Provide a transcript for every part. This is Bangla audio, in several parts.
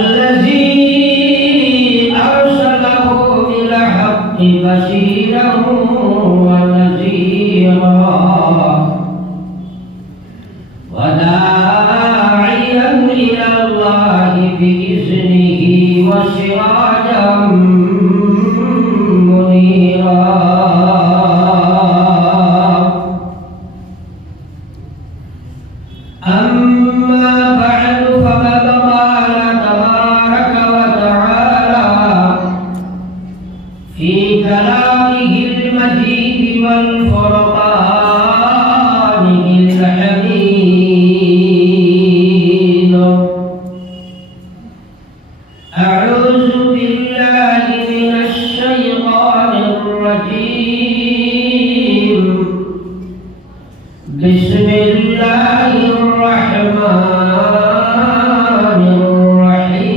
الذي أرسله بالحق بشيرا ونذيرا وداعيا إلى الله بإذنه وسراجا منيرا. أما بعد فقد قال تبارك وتعالى في كلامه المجيد والفرقانه الحميد: أعوذ بالله من الشيطان الرجيم. بسم الله الرحمن الرحيم.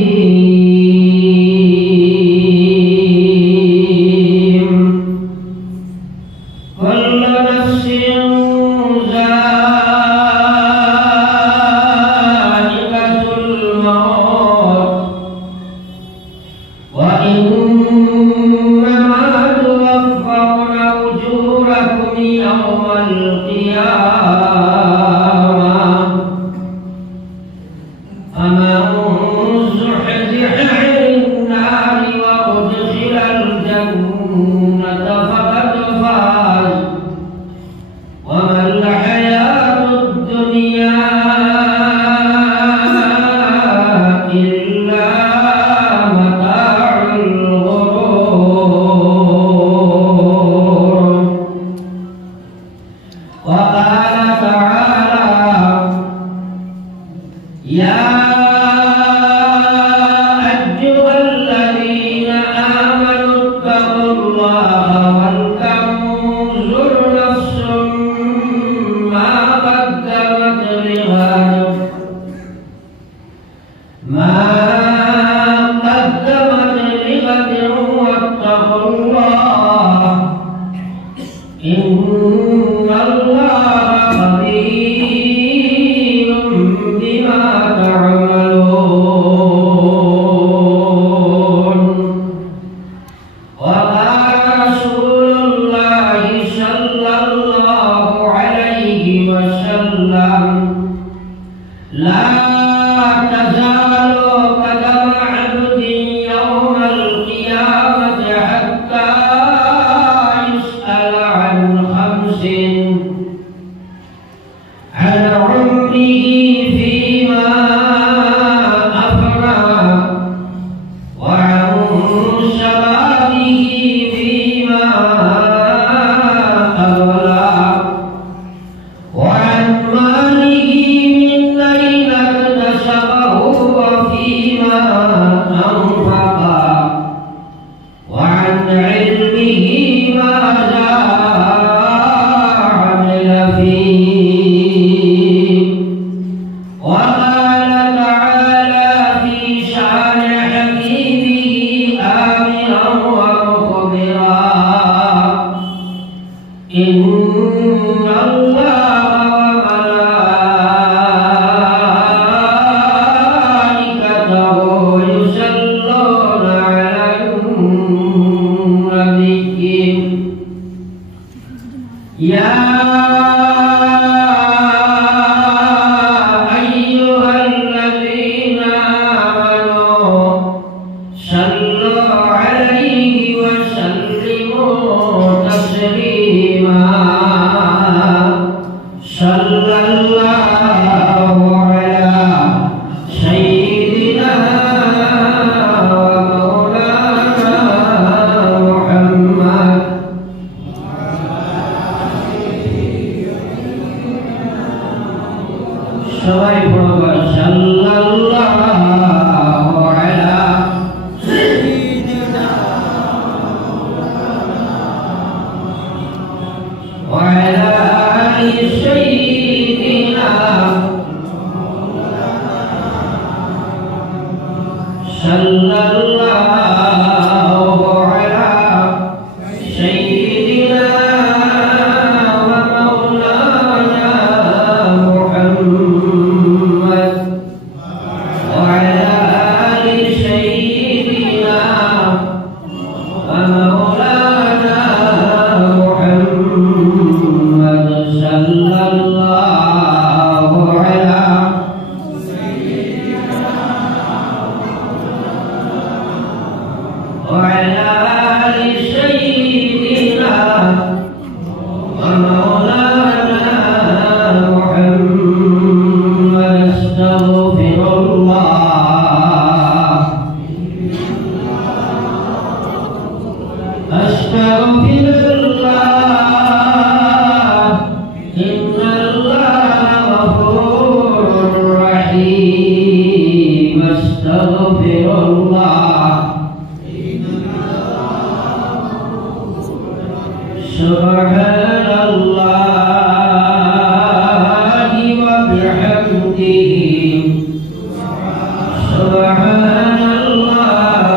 كل نفس ذائقة الموت وإنما توفون أجوركم يوم القيامة فمن زحزح عن النار وأدخل الجنة فقد فاز وما الحياة الدنيا إلا متاع الغرور. وقال تعالى: يا أيها الذين آمنوا اتقوا الله ولتنظر نفس ما قدمت لغد واتقوا الله إن الله خبير بما تعملون. وقال رسول الله صلى الله عليه وسلم: لا تزال قدم عبد يوم القيامة حتى يسأل عن خمس: عن عمره فيما أفنى وعن شبابه فيما أبلى وعن ماله من أين اكتسبه وفيما أنفق وعن علمه ماذا عمل فيه. وقال تعالى في شأن حبيبه آمرا ومخبرا: إن الله وملائكته يصلون على النبي يا أيها الذين آمنوا صلوا عليه وسلموا تسليما. صلى الله على سيدنا ومولانا محمد. সবাই বলবো সাল্লাল্লাহু আলা সাইয়্যিদিনা ওয়া আলা আলি সাইয়্যিদিনা সাল্লাল্লাহু আলা সাইয়্যিদিনা ওয়া মাওলানা الله على وعلى آل سيدنا ومولانا محمد استغفر الله أستغفر الله إن الله غفور رحيم أستغفر الله سبحان الله وبحمده سبحان الله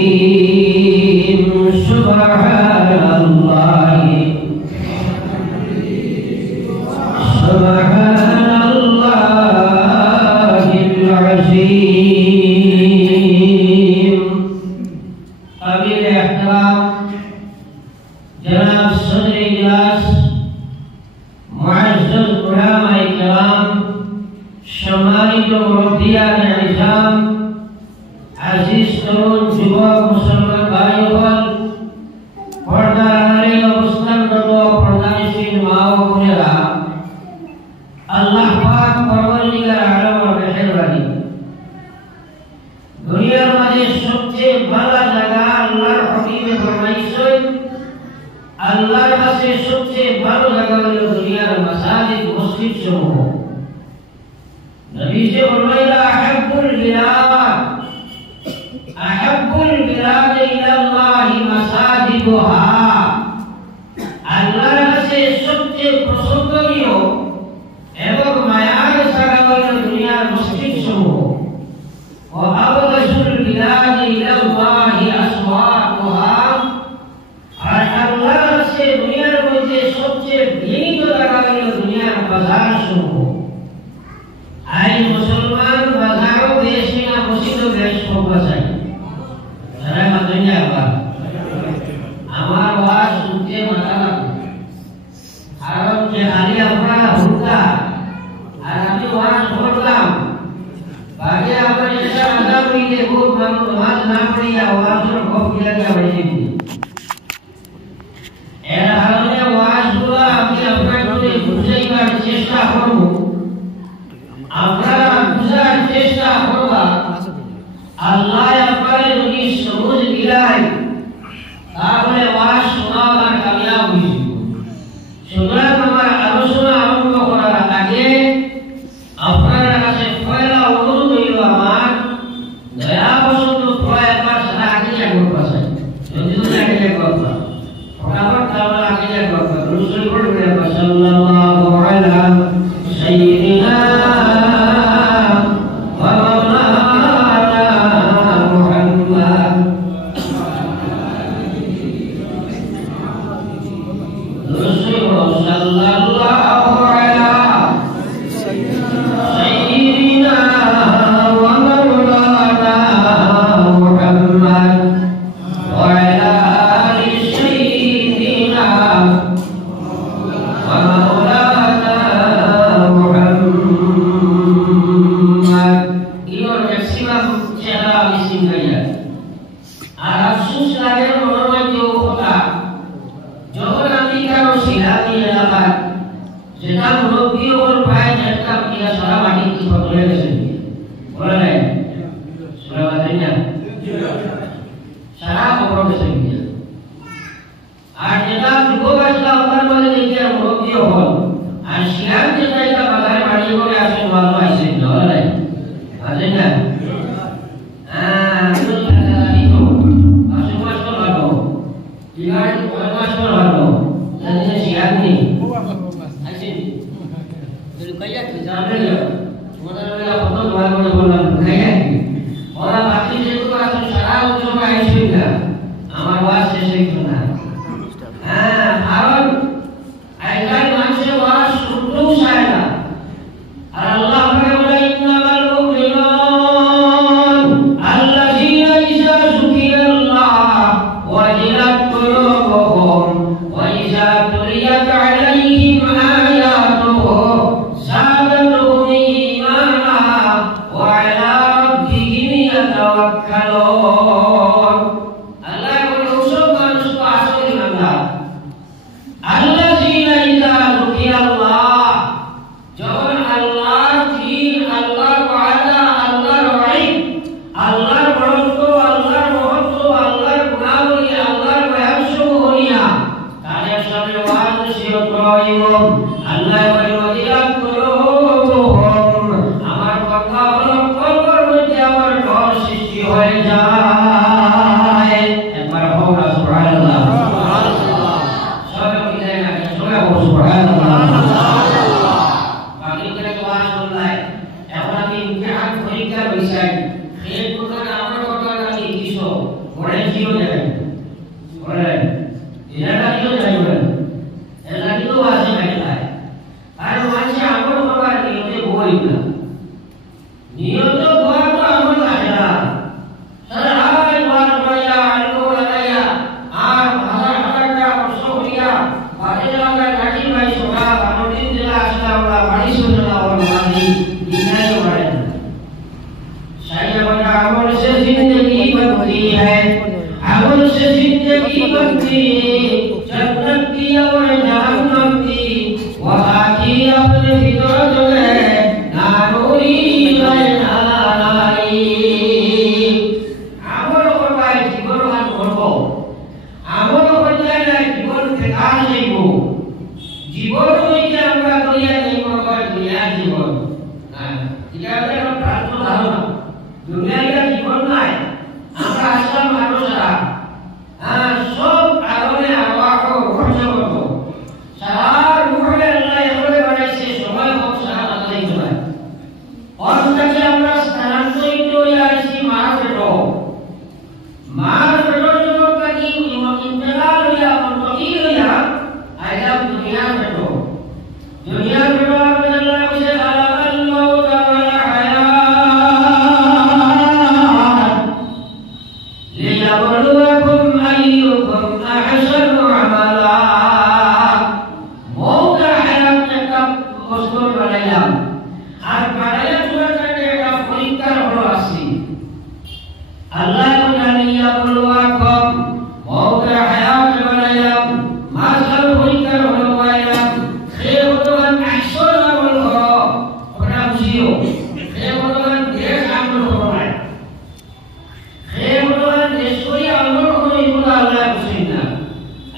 العظيم سبحان الله سبحان الله العظيم قبيل احترام جناب صدر اجلاس معزز علماء کرام شمالی و مربیان نظام عزیز ترون যুবক মুসলমান ভাই বোন পর্দার আড়ালে অবস্থানরত পর্দানিশীন মা ও বোনেরা আল্লাহ পাক পরওয়ারদিগার আলমের মেহেরবানি দুনিয়ার মাঝে সবচেয়ে ভালো জায়গা আল্লাহর হাবিবে ফরমাইছেন আল্লাহর কাছে সবচেয়ে ভালো জায়গা হলো দুনিয়ার মাসাজিদ মসজিদ সমূহ নবী যে বললেন আহাব্বুল বিলাদ ইলাল্লাহি মাসাজিদুহা আল্লাহর কাছে সবচেয়ে পছন্দনীয় এবং মায়ার জায়গা হলো দুনিয়ার মসজিদ সমূহ ওয়া আবগাশুল বিলাদ ইলাল্লাহি আসওয়াকুহা আর আল্লাহর কাছে দুনিয়ার মধ্যে সবচেয়ে ঘৃণিত জায়গা হলো দুনিয়ার বাজার সমূহ আই মুসলমান বাজারও দেশ না মসজিদও দেশ পাওয়া যায় যারা মাদ্রাসা আমার ওয়াজ শুনতে মাথা লাগে কারণ যে খালি আপনারা হুকা আর আমি ওয়াজ করলাম বাকি আমরা এসা মাথা করিতে খুব নামাজ না পড়িয়া ওয়াজের খুব গিলা বাড়িয়ে দিই এর কারণে ওয়াজগুলো আমি আপনাদের বুঝাইবার চেষ্টা করব আপনারা বুঝার চেষ্টা করবা আল্লাহ আপনাদের যদি সবুজ দিলায় তাহলে ওয়াজ শোনাবার কামিয়াব হইব সুতরাং আমার আলোচনা আরম্ভ করার আগে আপনার কাছে পয়লা অনুরোধ হইল আমার দয়াবশত একবার সারা আগে একবার পাশে যদি আগে করবা ফটাফট তাহলে আগে করবা রসুল পড়বে সাল্লাল্লাহু আলা সাইয়্যিদিনা ওয়া মাওলানা মুহাম্মদ রসুল সাল্লাল্লাহু আলা সাইয়্যিদিনা ওয়া মাওলানা মুহাম্মদ ওয়া আলা আলি সাইয়্যিদিনা ওয়া মাওলানা মুহাম্মদ ইওর ম্যাক্সিমাম চেহারা মিসিং হয়ে যায় আর আফসোস লাগে মনের মধ্যে কথা যখন আমি কারো সিরাতি এলাকায় যেটা মুরব্বী ওর পায়ে ঝটকা কিনা সারা মাটি কি বদলে গেছে বলে নাই সুরা বাতাইনা সারা খবর গেছে আর যেটা যুবক আসলে আপনার মধ্যে দেখে মুরব্বী হল আর সিরাত যেটা এটা বাজারে বাড়িয়ে করে আসেন ভালো আসে বলে নাই আছে না আমার ওয়াজ শেষ হইতো না কারণ আজকাল মানুষের ওয়াজ শুনতেও চায় না আর আল্লাহ বলে ইন্নামাল মুমিনুন আল্লাযীনা ইযা যুকিরাল্লাহ ওয়াজিলাত কুলুবুহুম ওয়া ইযা তুলিয়াত আলাইহিম আল্লাহ বলে ওয়াজিলাত কুলুবুহুম আমার কথা অন্তরের মধ্যে আমার ডর সৃষ্টি হয়ে যায় একবার হোক সুবহানাল্লাহ সুবহানাল্লাহ সবাই মিলে না সবাই বলো সুবহানাল্লাহ বাকি করে দোয়া শুনলাই এখন আমি ইমতিহান পরীক্ষার বিষয় খেয়ে কোথায় আমার কথা নাকি কিছু পড়ে জিও যায় পড়ে এটা জিও যায় এটা জিও আছে না আর মানুষ আমল করার নিয়তে বই না নিয়ত বই তো আমল লাগে না সারা হাই বার মায়া আলো লাগায়া আর হাজার হাজার টাকা কষ্ট করিয়া বাড়ি লাগা গাড়ি ভাই সোনা বানদিন জেলা আসলে আমরা বাড়ি সোনা আমরা বাড়ি দিনাই পড়ে शायद बड़ा अमल से जिंदगी बनती है अमल से जिंदगी बनती जन्नत की और जहन्नम की वहाँ की अपने फितरत में नारूरी नाराई अमल करवाए जीवन मान करबो अमल करले जीवन बेकार जाइबो जीवन হইতে আমরা দুনিয়া নেই করব দুনিয়া জীবন না এটা আমরা প্রার্থনা ধারণা দুনিয়ার জীবন নাই আমরা আসলাম মানুষরা সব আগুনে আওয়াজ খরচ করব সারা রুহে আল্লাহ এভাবে বানাইছে সময় হোক সারা আল্লাহ চলে অন্তকে আমরা স্থানান্তরিত হয়ে আসি মার পেটো যখন তাকে ইন্তেকাল হইয়া মুন্তকিল হইয়া আইলাম দুনিয়ার পেটো আল্লাহ বলে খালাকাল মাউতা ওয়াল ليبلوكم أيكم أحسن عملا موت حياتك مسلم بنايا আর বানাইয়া তোমার কাছে একটা পরীক্ষার হলো আসি আল্লাহ জানিয়া বলওয়াকম موت حيات بنايا মাসাল পরীক্ষার হলো বানাইয়া খেয়তন আহসান আমল করো ওটা বুঝিও খেয়তন দেশ আমল করো না খেয়তন দেশই আমল করো এগুলো আল্লাহ বুঝেন না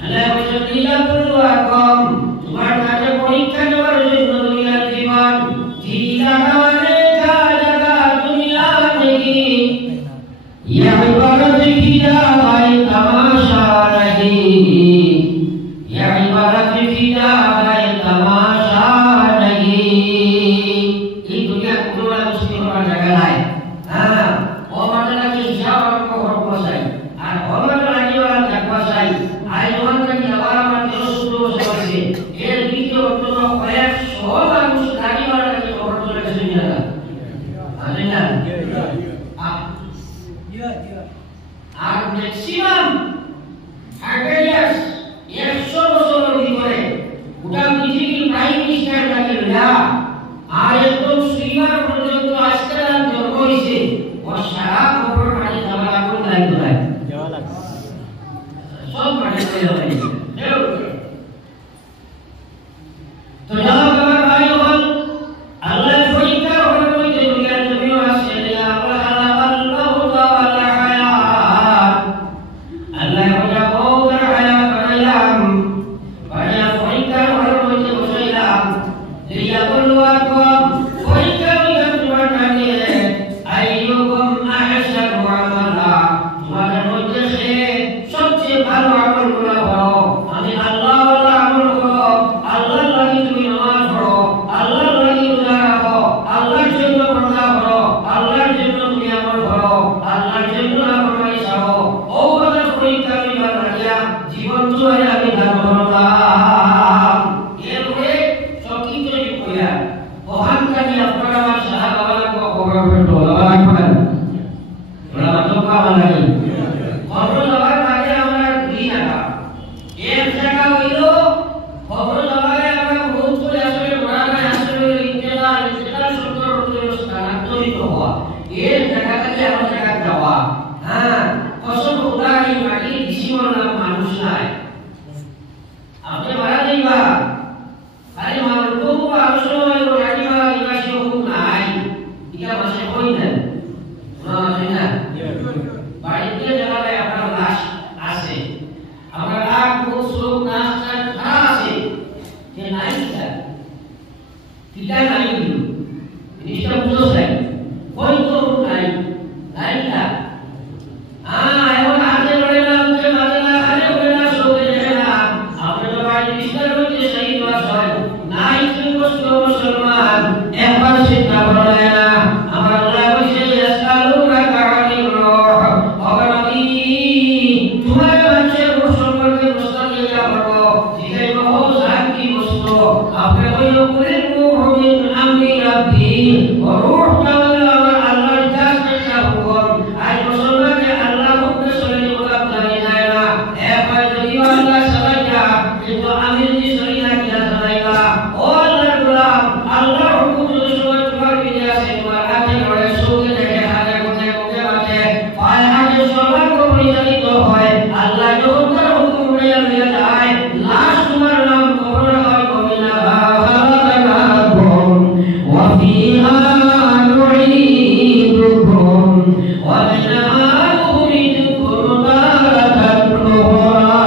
আল্লাহ বলেন লিয়াবলুয়াকুম তোমার কাছে পরীক্ষা নেওয়ার জন্য দুনিয়ার জীবন জিলাগানে কা জায়গা দুনিয়া নেই ये इबारत की जाए तमाशा नहीं ये इबारत की जाए तमाशा नहीं ये दुनिया पूरा मुश्किल का जगह है हां वो मतलब कि शावर को हरको सही और हमर लागी वाला जगह सही आई जोन के हवाला में जो शुरू से ये वीडियो तो कয়েক শো মানুষ লাगी वाला के हरको से सुनिया आजना আর ম্যাক্সিমাম 100 ইয়ার্স 100 বছরের ভিতরে গোটা পৃথিবীর প্রাইম মিনিস্টার যাকে না আর একদম শ্রীমান পর্যন্ত আজকে জন্ম হয়েছে ও সারা খবর মানে যাওয়া কোন দায়িত্ব নাই যাওয়া লাগবে সব মানে যাওয়া তো যারা আমার ভাই হল আল্লাহ পরীক্ষা হলো যে দুনিয়ার জমিও আছে আল্লাহ খালাকাল মাউতা ওয়াল হায়াত আল্লাহ বলে বহুত হায়াত বানাইলাম বানাইয়া পরীক্ষা হলো যে বসাইলাম লিয়াবলুয়াকুম পরীক্ষা হইয়া তোমার কাছে আইয়ুকুম আহসানু আমালা তোমাদের মধ্যে সে সবচেয়ে ভালো আমল গুলো করো আমি আল্লাহ ওয়ালা আমল করো আল্লাহর লাগি তুমি নামাজ পড়ো আল্লাহর লাগি রোজা রাখো আল্লাহর জন্য পর্দা করো আল্লাহর জন্য তুমি আমল করো আল্লাহর জন্য নামাজ পড়ো ও কথা পরীক্ষা হইয়া লাগিয়া জীবন জুড়ে আমি দান করলাম এরপরে সকিত কইয়া ওখানকারই আপনারা আমার সাহাবাওয়ালাকে খবর পেটো আল্লাহু আকবার ওরা তো কাম লাগে খবর দেওয়ার আগে আমরা দুই টাকা এক টাকা হইলো খবর দেওয়ারে আমরা বহুত করে আসলে বড়ানা আসলে ইন্তেকাল সুন্দর হতে স্থানান্তরিত হওয়া এর টাকাটাকে আমার টাকা দেওয়া হ্যাঁ কসম উদাহরণ মাটি জীবন মানুষ নাই আপনি মারা যাইবা আরে আমার বহু আলোচনা হলো রাজি মারা দিবাসী হুকুম নাই এটা মাসে হই না kita নাই dulu. Ini sudah selesai. Poin itu lain, lain tak. Emang ada orang yang ada orang soalnya apa tu bayi ini sekarang dia sahih bahasa. Naik terus Musliman, empat sita berlena, amal lawan saya selalu katakan roh. Orang ini cuma macam Musliman ke Muslim yang berdoa. Jika mau sakit Muslim, apa yang boleh mu'min amri Rabbi, roh Allah Allah jasa hukum. Ay Musliman ke Allah hukum selalu bukan dari saya. Apa jadi Allah sahaja itu amir di selain kita sahaja. Allah bilang Allah hukum sesuatu luar biasa luar hati oleh suku dari hati kuda macam. Pai hati solat ko berikan itu hoy. Allah hukum dia lihat ay. Last umar nam ko berdoa ko mina bahagiakum. Wafiha nu'idukum. Wajna nu'idukum baratan ukhra.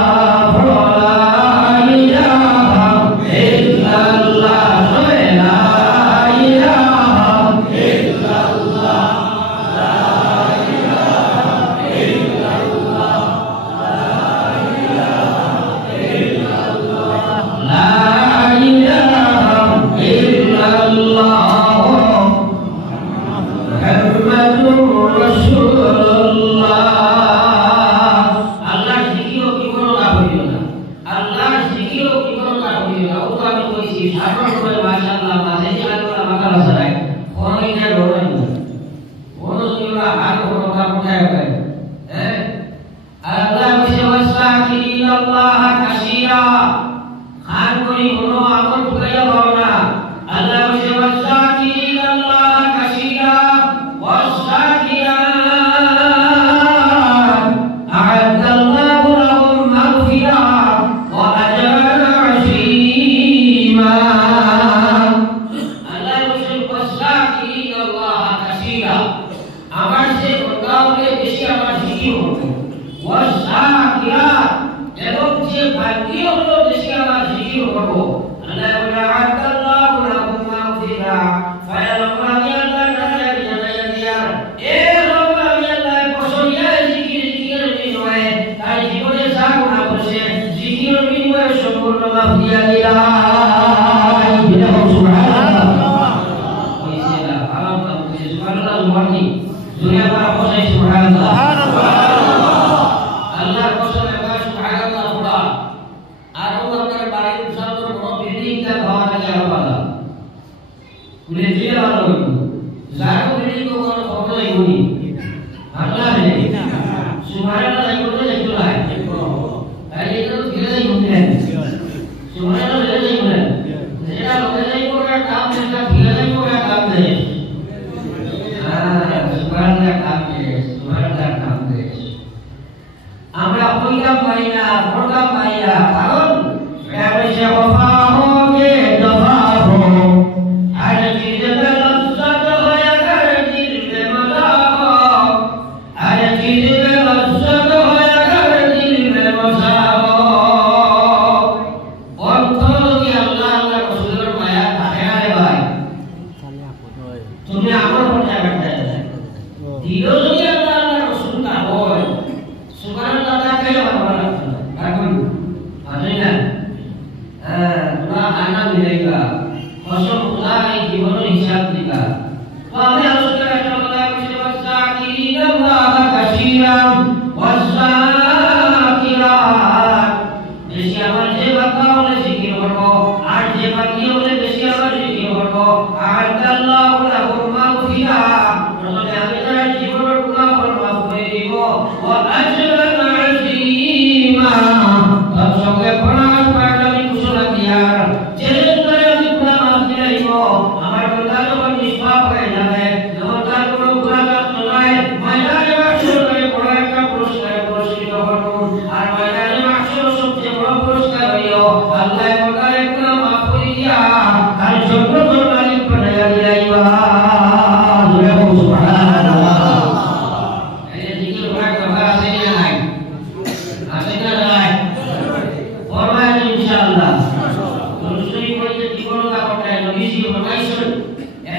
নবীজি ফরমাইছেন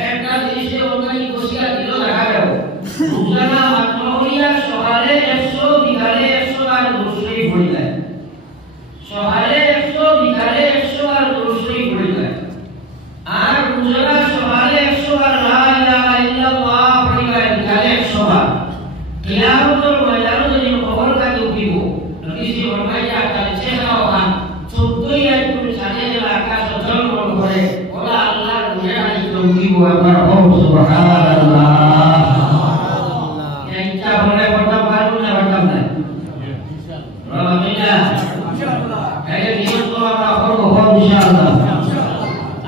একটা জিনিসে ওখানে বসিয়া দিল দেখা গেল রোজানা মাত্র হইয়া সকালে 100 বিকালে 100 আর দুশরি পড়ে যায় সকালে 100 বিকালে 100 আর দুশরি পড়ে যায় আর রোজানা সকালে 100 আর লা ইলাহা ইল্লাল্লাহ পড়ে যায় বিকালে 100 আর কিয়ামতের ময়দানে যদি খবর কাজে উঠিব নবীজি ফরমাইয়া তার চেহারা ওখান 14 আয়াতুল সাথে যে আকাশ অচল করে ওরা আল্লাহর গুণগান উঠিব একবার ও সুবহানাল্লাহ ইচ্ছা হলে পড়তে পারবো না পড়তাম না ইনশাআল্লাহ এই নিয়ত তো আমরা করব ইনশাআল্লাহ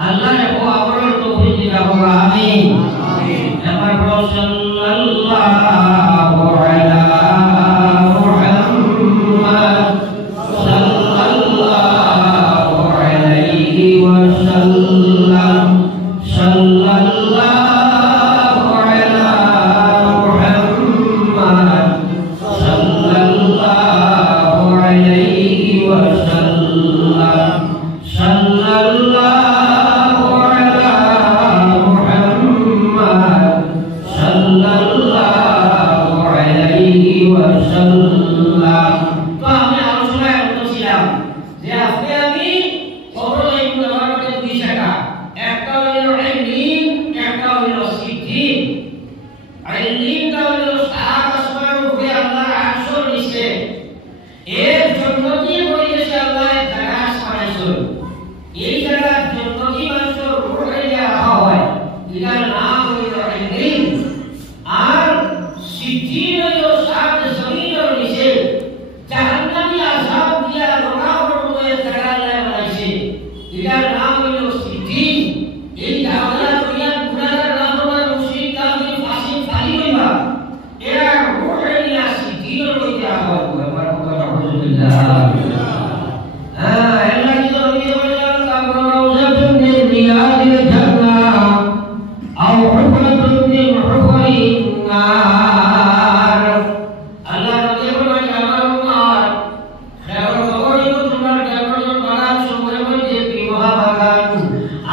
আল্লাহ ও আমরর তৌফিক দিতে হবে আমিন আমিন আমার সাল্লাল্লাহু আলা মুহাম্মদ সাল্লাল্লাহু আলাইহি ওয়াসাল্লাম সাল্লাল্লাহু আলা মুহাম্মদ সাল্লাল্লাহু আলাইহি ওয়াসাল্লাম সাল্লাল্লাহু আলা মুহাম্মদ সাল্লাল্লাহু আলাইহি ওয়াসাল্লাম তো আমি আলোচনায় বলছিলাম যে আজকে আমি খবর এইগুলো আমার কাছে দুই শাখা একটা হলো ইলম একটা হলো সিদ্দিক ইলমটা হলো সাত আসমানের উপরে আল্লাহর আরশের নিচে এর জন্য কি বলেছে আল্লাহ জায়গা বানাইছেন এই জায়গার জন্য কি মানুষের রূহে রাখা হয় এটার নাম হলো ইলম আর সিদ্দিক হলো সাত জমিনের নিচে জাহান্নামী আযাব দিয়া রোগার মধ্যে জায়গা আল্লাহ বানাইছে এটার নাম হলো সিদ্দিক এই জায়গা দুনিয়ার গুনাহগার নাফরমান মুশরিক কাফির ফাসিক ফালি হইবা এরা রূহে নিয়া সিদ্দিকের মধ্যে রাখা হয় আমার কথা আলহামদুলিল্লাহ আল্লাহ কি নবী বলেন কাবর রাউজাতুন মিন রিয়াদিল জান্নাহ আও হুফরাতুন মিন হুফরিন নার আল্লাহ নবী বলেন আমার উম্মত খেয়াল করিও তোমার জান্নাতের বাগান সমূহের মধ্যে একটি মহাবাগান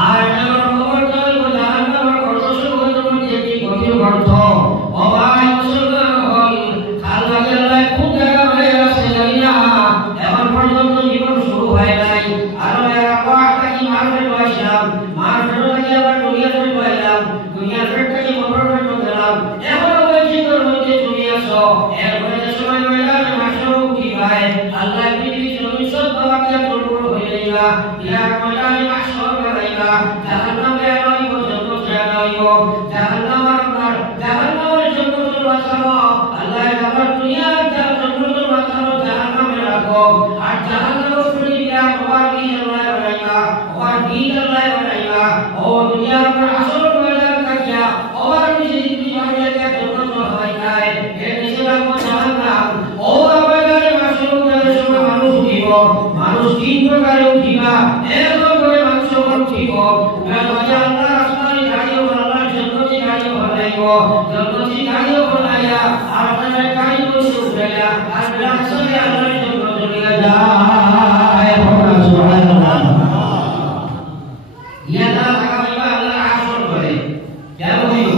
আর আমার খবরটা হইল জাহান্নামের গর্তসমূহের মধ্যে একটি গভীর গর্ত ও ভাই মুসলমান হই আল্লাহ আল্লাহ কোন জায়গা হয়ে আছে জানি না এখন পর্যন্ত জীবন শুরু হয় নাই আর এরা একটা কি মারতে বসলাম মারতে গিয়ে আবার দুনিয়া থেকে বসলাম দুনিয়া থেকে মরণের মধ্যে গেলাম এখন ওই জীবনের মধ্যে তুমি আসো এরপরে সময় ময়দানে মাসও কি ভাই আল্লাহ পৃথিবী জমি সব বাবাকে তোর হয়ে যাইবা ইয়ার ময়দানে মাসও বানাইবা জাহান্নামে নয় পর্যন্ত জানাইব জাহান্নামের জন্য তো বাঁচানো আল্লাহ আমার দুনিয়ার জন্য তো বাঁচানো জাহান্নামে রাখো আর জাহান্নামের পৃথিবী আবার কি আল্লাহ বানাইবা আবার কি আল্লাহ বানাইবা ও দুনিয়ার আসল ময়দান থাকিয়া আবার নিজে জীবনের জন্য হয় নাই এর নিচে রাখো জাহান্নাম ও আবারে মাসের মধ্যে সময় মানুষ তিন প্রকারে উঠিবা এরকম করে মানুষ উঠিব আল্লাহ আসমানি গাড়িও আল্লাহর জান্নাতি গাড়িও বানাইব জান্নাতি গাড়িও বানাইয়া আর আপনার গাড়ি বসে উঠাইয়া আর রাসূল আল্লাহর জন্য চলে যায় সুবহানাল্লাহ ইয়াদা লাগাইবা আল্লাহ আসর করে কেন হইল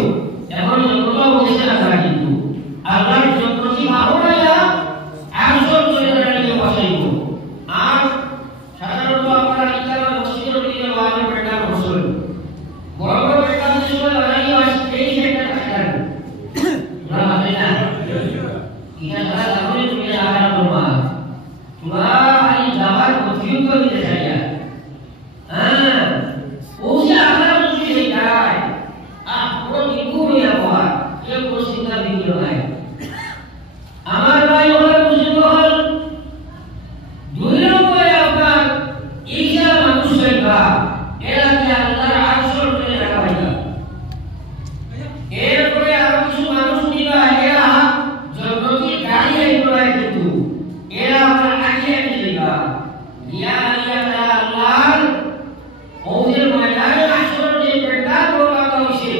এখন যতটা বসে রাখা কিন্তু আল্লাহর জান্নাতি বানাইয়া আসর করে দাঁড়িয়ে বসাইব আর সাধারণত আপনারা ইসলামের মসজিদের দিকে ওয়াজিব পেটা বসেন বড় বড় পেটা সময় লড়াই হয় এই সেটা থাকেন না মানে না ইয়া সারা দাবি তুমি আগার করবা তোমরা এই যাবার কঠিন করে দিতে চাইয়া হ্যাঁ ওসে আগার তুমি এই যায় পুরো দিকু হইয়া হওয়া এ কোনো চিন্তা বিঘ্ন নাই আমার ভাই ওরা বুঝতে হল দুই নম্বরে আপনার ঈশা মানুষের গা এরা কি আল্লাহর আরশের উপরে রাখা হয় না এরপরে আরো কিছু মানুষ নিবা এরা জগতি গাড়ি এগুলো কিন্তু এরা আমরা আগে নিবা ইয়া আল্লাহর ওদের ময়দানে আসর যে পেটা বলা হইছে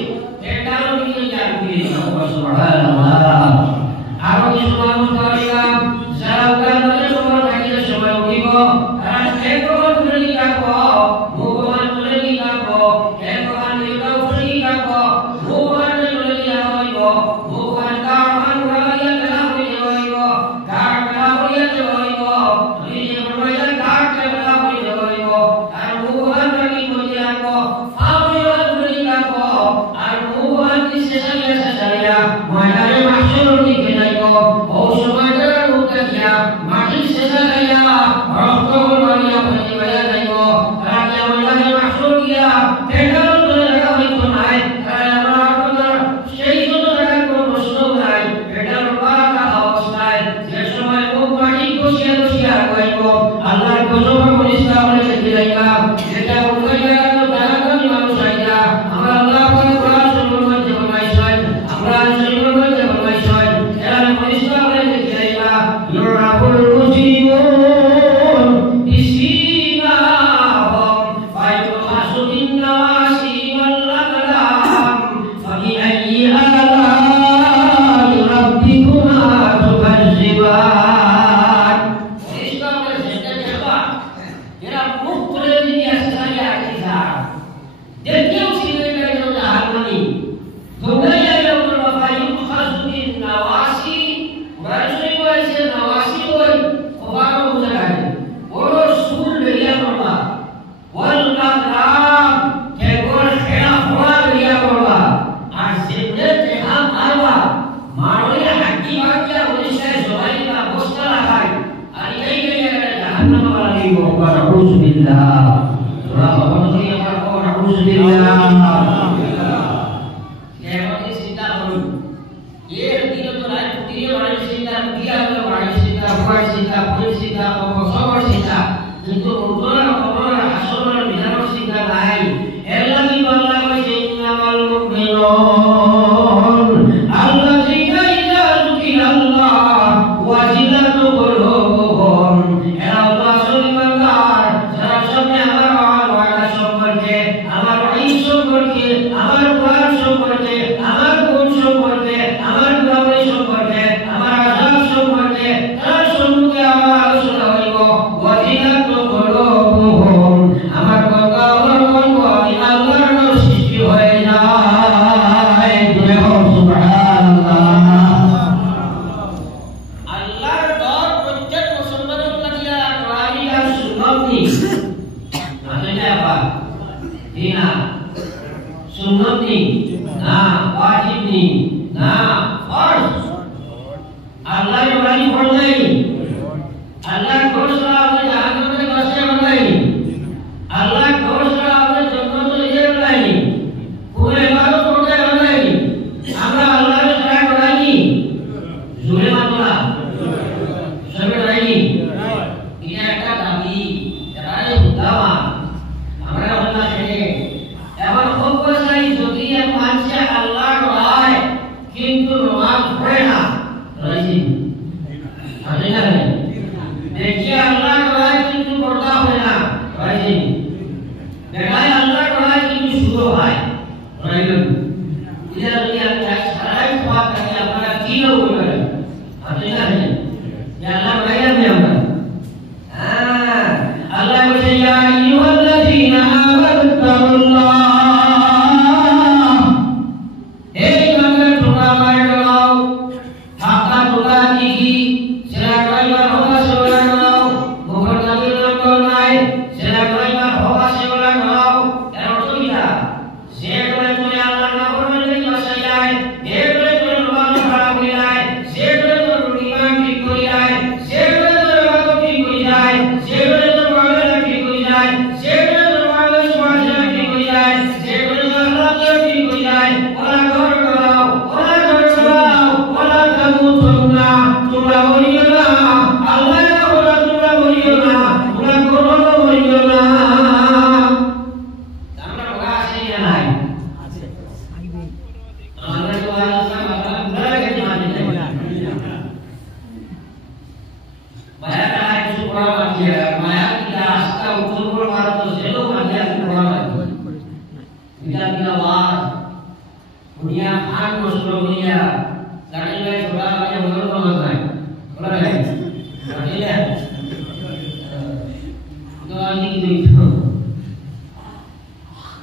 এটা নিয়ে যাবে সুবহানাল্লাহ পেটার জায়গা হইতো নাই আমরা সেই জন্য জায়গা কোনো প্রশ্ন নাই পেটার পাকা অবস্থায় যে সময় মুখ মাটি বসিয়া বসিয়া কইব আল্লাহর গজব পরিষ্কার হয়ে যাইবা যেটা ওই জায়গা তো জাহান্নামী মানুষ আইয়া আমরা আল্লাহ পাক কোরআন শরীফের মধ্যে ফরমাইছেন আমরা শরীফের মধ্যে ফরমাইছেন এরা পরিষ্কার হয়ে যাইবা ইউরাফুল মুসলিমুন বিসিমাহুম ফায়ুখাসু বিন নাওয়াসি ওয়াল আকলাম ফাবিআইয়ি আলাই রাব্বিকুমা তুকাজ্জিবান পরিষ্কার হয়ে যাইবা এরা মুখ খুলে দিয়ে সারিয়া আইছা দেখেও ছিলেন না জাহান্নামী দুনিয়া এর ফায়ুখাসু বিন নাওয়াসি রাসূল বলেছে নাওয়াসি ওই ওবারো জায়গায় বড় সুর লইয়া পড়বা ওয়াল আকরাম কে বড় খেলা ফোড়া লইয়া পড়বা আর যেতে দেখা মারবা মারলে হাকি বাকিয়া ওইসে জবাইটা বস্তা লাগায় আর এই জায়গায় জাহান্নাম ওয়ালা এই বড় আউযু বিল্লাহ তোরা বাবা কি আমার বড় আউযু বিল্লাহ কেমন চিন্তা করুন এর দিনে তো রাত দিয়ে বাড়ি চিন্তা দিয়া হলো বাড়ি চিন্তা পড়া চিন্তা পড়ে চিন্তা খবর চিন্তা কিন্তু উত্তরা খবর হাসরের বিধান চিন্তা নাই এর লাগি আল্লাহ কইছে ইন্নামাল মুমিনুন আল্লাযীনা ইযা যুকিরাল্লাহ ওয়াজিলাত কুলুবুহুম এরা আল্লাহ সুবহানাহু যারা সামনে আমার ওয়াদা সম্পর্কে আমার ওয়াইদ সম্পর্কে আমার কোরআন সম্পর্কে আমার গুণ সম্পর্কে আমার গ্রামের সম্পর্কে আমার আযাব সম্পর্কে তার সম্পর্কে আমার আলোচনা হইব ওয়াজিলাত কুলুবুহুম আমার কথা আমার মন আমি আল্লাহর নাম সৃষ্টি হয়ে যায় জয় হোক সুবহানাল্লাহ আল্লাহর দর প্রত্যেক মুসলমানের লাগিয়া কোরআন আর সুন্নাত নি মানে আপা দিনা সুন্নাত নি না ওয়াজিব নি না ফরজ আল্লাহর বাণী পড়লাই আল্লাহর ঘোষণা আপনি জাহান্নামে বসে বলাই আল্লাহর ঘোষণা আপনি জান্নাতে নিয়ে বলাই পুরো ইবাদত করতে বলাই আমরা আল্লাহর সাথে বলাই জুড়ে মাতলা সবে বলাই এটা একটা দাবি এবারে দাওয়া আমরা আল্লাহ ছেড়ে এবার খুব বসাই যদি এক মানুষ আল্লাহর হয় কিন্তু নামাজ পড়ে না রাজি আছে না देखिए अल्लाह का है किंतु पढ़ता है ना राजी देखा है अल्लाह का है किंतु शुरू है राजी इधर ये सारा बात करके अपना किलो हो गया আছে না ये अल्लाह का है में हम हां अल्लाह को या अय्युहल्लज़ीना आमनु तक़ुल्लाह हे मंगल टुका मार लगाओ हाका टुका की सेरा ड्राइवर होगा सेवला लगाओ मुखर नबी नंबर নাই সেরা ड्राइवर होगा सेवला लगाओ এর অর্থ কি না সে করে তুমি আল্লাহর নাম করবে কি বাসায় যায় এ করে তুমি নামাজ পড়া করি যায় সে করে তুমি ইমান ঠিক করি যায় সে করে তুমি ইবাদত ঠিক করি যায় সে করে তুমি মুআমালা ঠিক করি যায় সে করে তুমি মুআমালা সমাজে ঠিক করি যায় সে করে তুমি আখলাক ঠিক করি যায় ওলা ঘর করাও ওলা তামুতুন্না তোমরা বলিও না আল্লাহ না ওলা তোমরা বলিও না তোমরা কোনো বলিও না আমরা বলা আছে না নাই আছে আমরা তো আল্লাহ আমরা কে মানে মায়া কা কিছু পড়া বাকি মায়া কি রাস্তা উত্তর পর মারা তো সেলো বাকি আছে পড়া বাকি এটা কি আওয়াজ দুনিয়া খান মশলো দুনিয়া গাড়ি গাড়ি ছোড়া আছে বড় বড় নাই বলা নাই বুঝলে তো আমি কি দেখো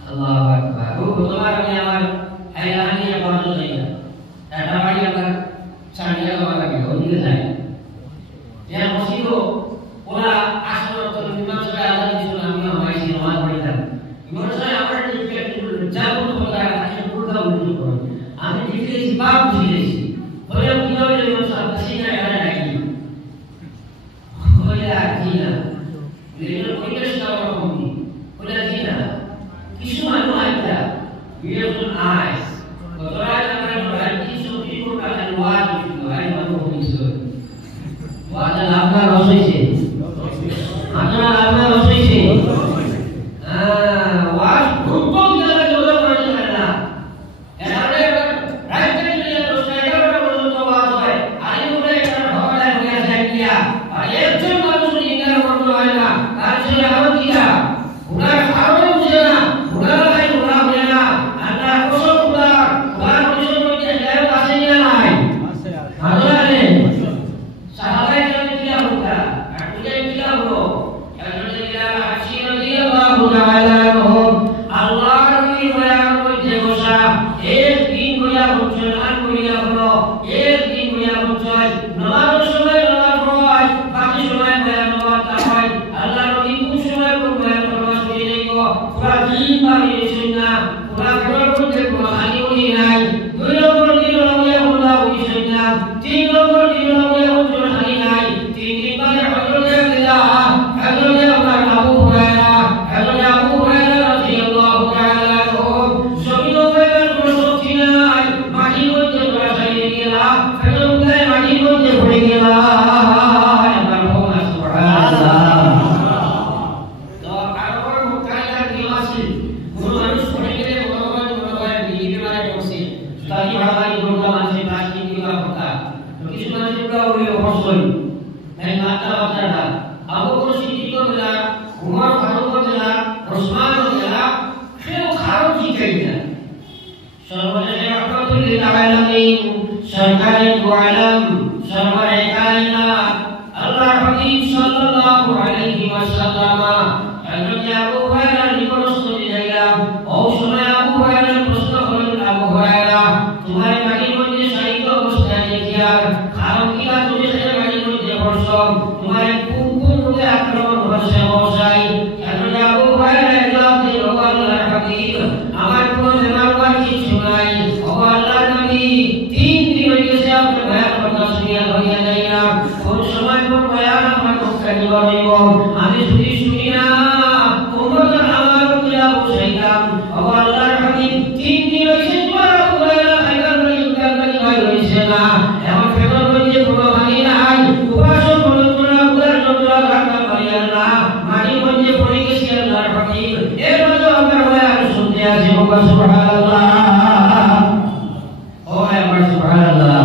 আল্লাহু আকবার ও তোমার আমি আমার হায়রানি বন্ধ হয়ে যায় এটা বাড়ি আমার সারিয়া দেওয়া লাগে ওদিকে যায় যে মসজিদ ওরা আসলে তো ইমাম সাহেব আলাদা কিছু আমি হয়েছি নামাজ পড়তাম ইমাম সাহেব আমার যাবো তো বলা আছে পুরো উল্টো করে আমি দেখেছি বাপ বুঝেছি বলে কিভাবে ইমাম সাহেব সিনা এরা নাকি বলে আছি না এর পরিবেশটা ওরকম বলে আছি না কিছু মানুষ beautiful eyes. Kebetulan akan berarti suci pun akan luar itu. Hai baru bisa. Wajah lama rosoi sih. Ada lama rosoi sih. Was berhubung dengan juga berjalan. Yang ada rakyat ini yang terus naik orang untuk wasai. Hari muda yang terbawa dan biasa dia. Ayat cuma tu tinggal berdoa. Kasih awak tidak. Bukan awak saja. Bukan lain bukan saja. Anda kosong bukan. Bukan kosong dia jauh kasihnya lain. Ada ni. Sahabat yang tidak bukan. Aku yang tidak bukan. Yang tidak hasil dia bukan. Allah की बयान को देखोसा एक दिन बोया बुझन आन बोया बरो एक दिन बोया बुझन नमाज समय नमाज पढ़ाई बाकी समय बयान करता है अल्लाह नबी कुछ समय को बयान करवा सुनी को पूरा दिन बारी सुनना पूरा घर को देखो खाली नहीं है दो नंबर दिन लगे होला हुई सुनना तीन नंबर दिन लगे बुझन खाली नहीं तीन दिन बाद हजरत अब्दुल्लाह हजरत अबू हुरैरा हजरत अबू हुरैरा রাদিয়াল্লাহু তাআলা Sarkari alam sarwai kainat Allah Habib sallallahu alaihi wasallam Hazrat Abu Hurairah diprosno diya oh sunai Abu Hurairah prosno holen Abu Hurairah तुम्हारे बाड़ी में सही तो अवस्था देखिया खाओ की बात तुझे से बाड़ी में prosno तुम्हारे कुकुर के आक्रमण वर्षे होसाई Hazrat Abu Hurairah जवाब दे ओ Allah Habib আমার কোন জনাবার কি শুনাই ও Allah নবী आपने बयान करना सुनिया भैया जाइना उन समय पर बयान हमारे को करने वाले को हमें सुनी ना उम्र का हमारा किया वो शैतान और अल्लाह हबीब तीन दिन से द्वारा बुलाया हैदर ने उनका करी भाई वैसे ना एवं फेवर बजे पूरा भाई ना आई उपासो बोलो पूरा उधर जो पूरा घाटा भैया ना मानी बजे पूरी के सी अल्लाह हबीब ए बजो हमारा बयान सुनते हैं होगा सुभान अल्लाह ओ है सुभान अल्लाह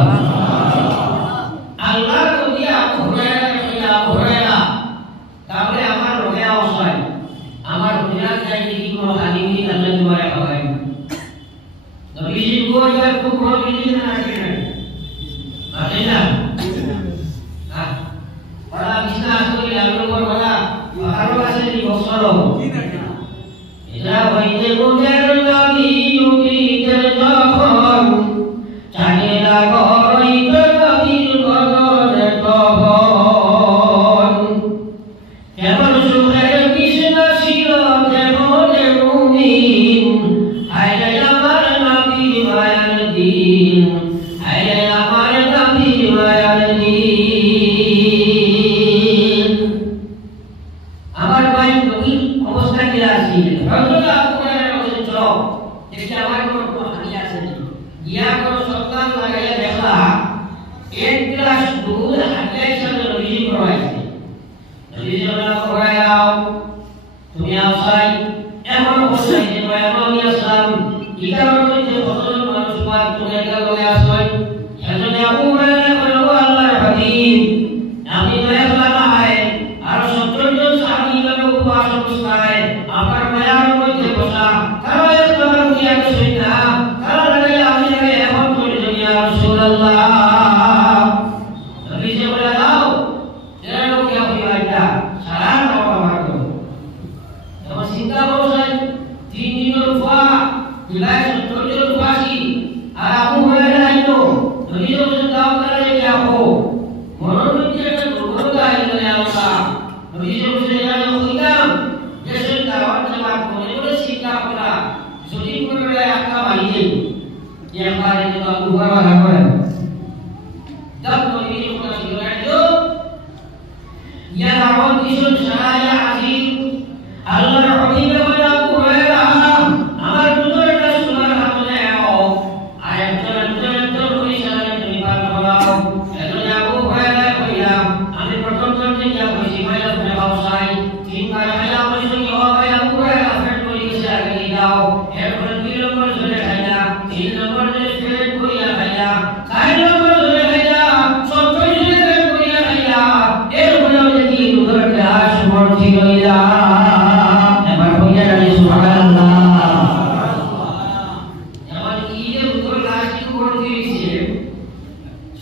Allah tu dia Abu Hurairah তাহলে আমার রোগে অবস্থায় আমার রোগীরা চাই কি কোনো হানি নেই আল্লাহ তোমারে খাওয়াই নবীজি গোয়া খুব বড় জিনিস না আছে না হ্যাঁ বড় বিশ্বাস করি আল্লাহর উপর বলা আরো আছে কি বছর এটা হইতে গোদের নবী নবীদের যখন চাহে না গরিতে নবীর গগনে তখন কেমন সুখের কৃষ্ণ ছিল দেবনে মুমিন হায় আমার নবী মায়ার দিন হায় আমার নবী মায়ার দিন আমার ভাই নবী অবস্থা কি আছে হযরত আবু হুরায়রা বলেন চলো দেখি আমার কোন হানি আছে ইয়া কোন সন্তান লাগাইয়া দেখা এক গ্লাস দুধ হাতে সাথে নবী পড়াইছে নবী সাল্লাল্লাহু আলাইহি ওয়াসাল্লাম তুমি আসাই এমন অবস্থায় যে পয়গম্বর ইসলাম ইকার মধ্যে কতজন মানুষ পাক তুমি একা লয়ে আসই হযরত আবু হুরায়রা বলল আল্লাহর হাবিব আমি দয়াবান হয় আর 70 জন সাহাবী গণ উপবাস অবস্থায় আমার মায়ার মধ্যে বসা তারা একবার কি আর শুননা তারা লাগে আমি আগে এখন করে ইয়া রাসূলুল্লাহ নবী যে বলে দাও এরা লোক কি আপনি আইতা সারা বাবা মারো তখন চিন্তা করছেন 3 দিনের উপা জুলাই 70 জন উপাসী আর আবু হুরায়রা আইতো নবী যে বলে দাও তারা যাবো মনের মধ্যে একটা দুর্বলতা এলো আল্লাহ নবী যে বলে জানো কইতাম দেশের দাওয়াত জামাত মনে করে শিক্ষা করা যদি কোনো একটা বাড়িতে একবারে তো আবু হুরায়রা করে जब नबी को सिखाया या दावत किशन सराया अजीब अल्लाह हबीब बना हुरैरा আমার দুজনের সুনার এরপরে 2 নম্বর ধরে খাইলা 3 নম্বর ধরে ফের করিয়া খাইলা 4 নম্বর ধরে খাইলা 70 ধরে করিয়া খাইলা এরপরে যদি দুধের গ্লাস ভর্তি হইলা এবার কইয়া জানি সুবহানাল্লাহ এবার এই যে দুধের গ্লাস কি ভর্তি হইছে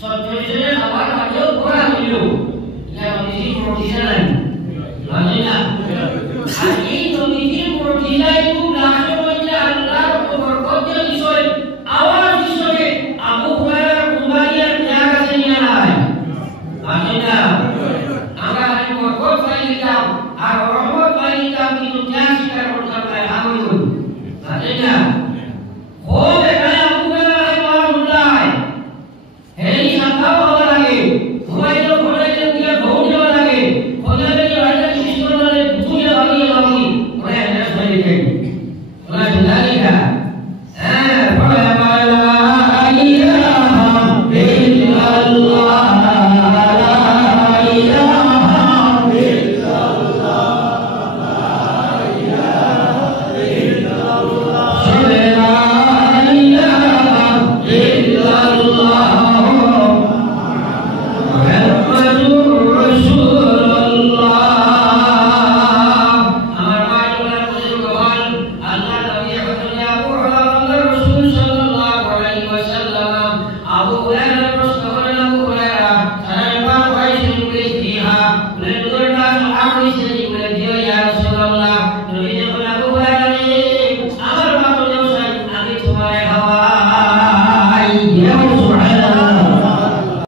70 ধরে খাবার কাজও করা হইল এটা বেশি প্রোটিন নাই বুঝলেন না আর এই নবীর প্রতিলাই খুব রাসূল মধ্যে আল্লাহর বরকত দিয়ে বিষয় আওয়াজ বিষয়ে আবু হুরায়রা কুমারিয়ার ত্যাগ আছে না নাই বুঝলেন না আমরা এই বরকত পাইলাম আর রহমত পাইলাম কিন্তু ত্যাগ স্বীকার করতাম না আমি বলি বুঝলেন না খোদ এখানে আবু হুরায়রা রাহিমাহুল্লাহ এই সাক্ষাৎ হওয়া লাগে মোবাইল ফোনে গিয়ে দৌড় দেওয়া লাগে খোদা কি আইনা জিনিস করলে দুনিয়া ভাগিয়ে যাবি ওরা এন্ডাস হয়ে যায় ওরা জানিকা হ্যাঁ বলে লা ইলাহা ইল্লাল্লাহ লা ইলাহা ইল্লাল্লাহ লা ইলাহা ইল্লাল্লাহ লা ইলাহা ইল্লাল্লাহ Abu Hurairah